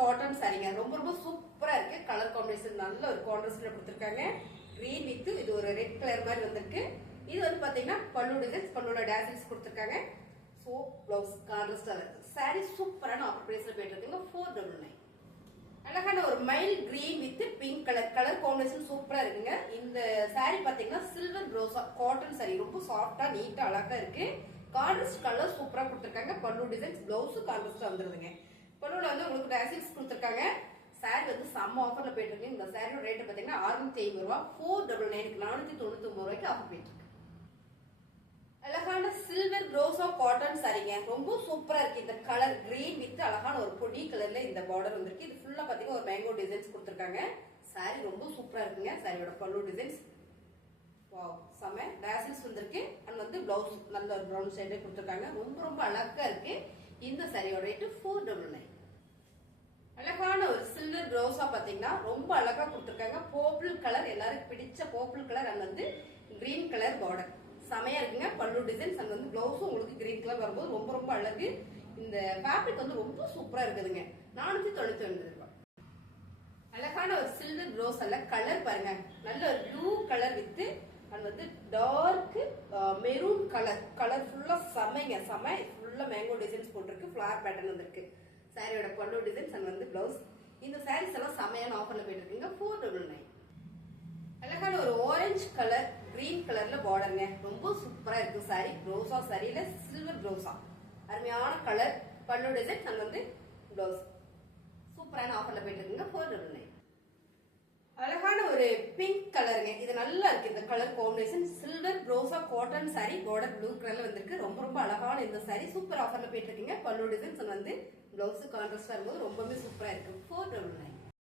Cotton சாரீங்க. ரொம்ப ரொம்ப சூப்பரா இருக்கு. கலர் காம்பினேஷன் நல்ல ஒரு கான்ட்ராஸ்ட்ல கொடுத்திருக்காங்க. கிரீன் வித் இது ஒரு ரெட் கலர் மாதிரி வந்திருக்கு. இது வந்து பாத்தீங்கன்னா பல்லு டிசைன்ஸ், பல்லுல டேசல்ஸ் கொடுத்திருக்காங்க. சோ ப்ளவுஸ் கான்ட்ராஸ்டா இருக்கு. சாரி சூப்பரான ஆஃபர் பிரைஸ்ல போயிட்டு இருக்குங்க. 499. அழகான ஒரு mile green with pink colour combination சூப்பரா இருக்குங்க. இந்த சாரி பாத்தீங்கன்னா சில்வர் ப்ரோசா காட்டன் சாரி. ரொம்ப சாஃப்டா நீட்டா அழகா இருக்கு. கான்ட்ராஸ்ட் கலர் சூப்பரா கொடுத்திருக்காங்க. பல்லு டிசைன்ஸ், பிளவுஸ் கான்ட்ராஸ்டா வந்துருதுங்க. பல்லுல வந்து உங்களுக்கு டேசல்ஸ் கொடுத்திருக்காங்க. சாரி வந்து செம்ம ஆஃபர்ல போயிட்டு இருக்கு. இந்த சாரியோட ரேட் பாத்தீங்கன்னா 650 ரூபாய். 499 499 ரூபாய்க்கு ஆஃபர் போயிட்டு இருக்கு. அழகான சில்வர் ரோசா காட்டன் சாரிங்க. ரொம்ப சூப்பரா இருக்கு. இந்த கலர் கிரீன் வித் அழகான ஒரு பொடி கலர்ல இந்த பார்டர் வந்திருக்கு. இது ஃபுல்லா பாத்தீங்கன்னா ஒரு மேங்கோ டிசைன்ஸ் கொடுத்திருக்காங்க. சாரி ரொம்ப சூப்பரா இருக்குங்க. சாரியோட பல்லு டிசைன்ஸ் வாவ் செம. டேசல்ஸ் வந்திருக்கு. அண்ட் வந்து பிளவுஸ் நல்ல ஒரு பிரவுன் ஷேட்ல கொடுத்திருக்காங்க. ரொம்ப ரொம்ப அழகா இருக்கு. இந்த சாரியோட ரேட் 499. அழகான ஒரு சில்வர் ரோசா பாத்தீங்கன்னா ரொம்ப அழகா கொடுத்திருக்காங்க. பர்பிள் கலர், எல்லாருக்கும் பிடிச்ச பர்பிள் கலர் அண்ட் வந்து கிரீன் கலர் பார்டர் செமையா இருக்குங்க. பல்லு டிசைன்ஸ் அண்ட் வந்து பிளவுஸும் உங்களுக்கு கிரீன் கலர் வரும்போது ரொம்ப ரொம்ப அழகு. இந்த ஃபேப்ரிக் வந்து ரொம்ப சூப்பரா இருக்குதுங்க. 499 ரூபாய். அழகான ஒரு சில்வர் ரோஸ் அல்ல கலர் பாருங்க. நல்ல ஒரு ப்ளூ கலர் வித் அண்ட் வந்து டார்க் மெரூன் கலர் ஃபுல்லா செமைங்க. செம ஃபுல்லா மேங்கோ டிசைன்ஸ் போட்டிருக்கு. ஃபிளவர் பேட்டர்ன் வந்திருக்கு. சாரியோட பல்லு டிசைன்ஸ் அண்ட் வந்து பிளவுஸ். இந்த சாரீஸ் எல்லாம் செமையான ஆஃபர்ல போயிட்டு இருக்குங்க. 499. அழகான ஒரு ஆரஞ்சு கலர் கிரீன் கலர்ல பார்டருங்க. ரொம்ப சூப்பரா இருக்கு சாரி. ரோசா சாரியில சில்வர் ரோசா அருமையான கலர். பல்லு டிசைன் அண்ட் வந்து பிளவுஸ் சூப்பரான ஆஃபர்ல போயிட்டு இருக்குங்க. 499. அழகான ஒரு பிங்க் கலருங்க. இது நல்லா இருக்கு. இந்த கலர் காம்பினேஷன் சில்வர் ரோசா காட்டன் சாரி பார்டர் ப்ளூ கலர்ல வந்திருக்கு. ரொம்ப ரொம்ப அழகான இந்த சாரி சூப்பர் ஆஃபர்ல போயிட்டு இருக்குங்க. பல்லு டிசைன்ஸ் வந்து பிளவுஸ் கான்ட்ராஸ்டா இருக்கும்போது ரொம்பவே சூப்பரா இருக்கு.